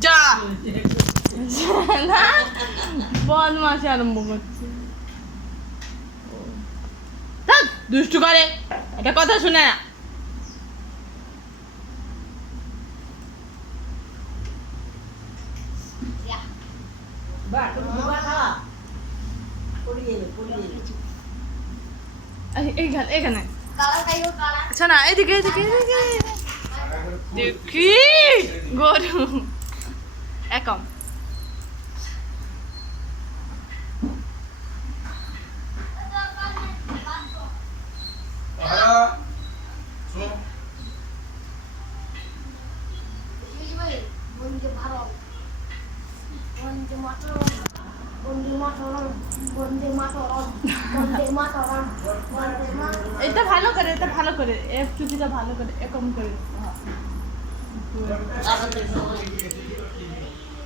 যা না বদমাশি আরম্ভ করছে ধ্যাৎ, দুষ্টু করে এটা কথা শুনে না এইখানে এখানে শোনা এদিকে এদিকে এদিকে দেখি গরু একম এটা ভালো করে এক চুটিটা ভালো করে এরকম করে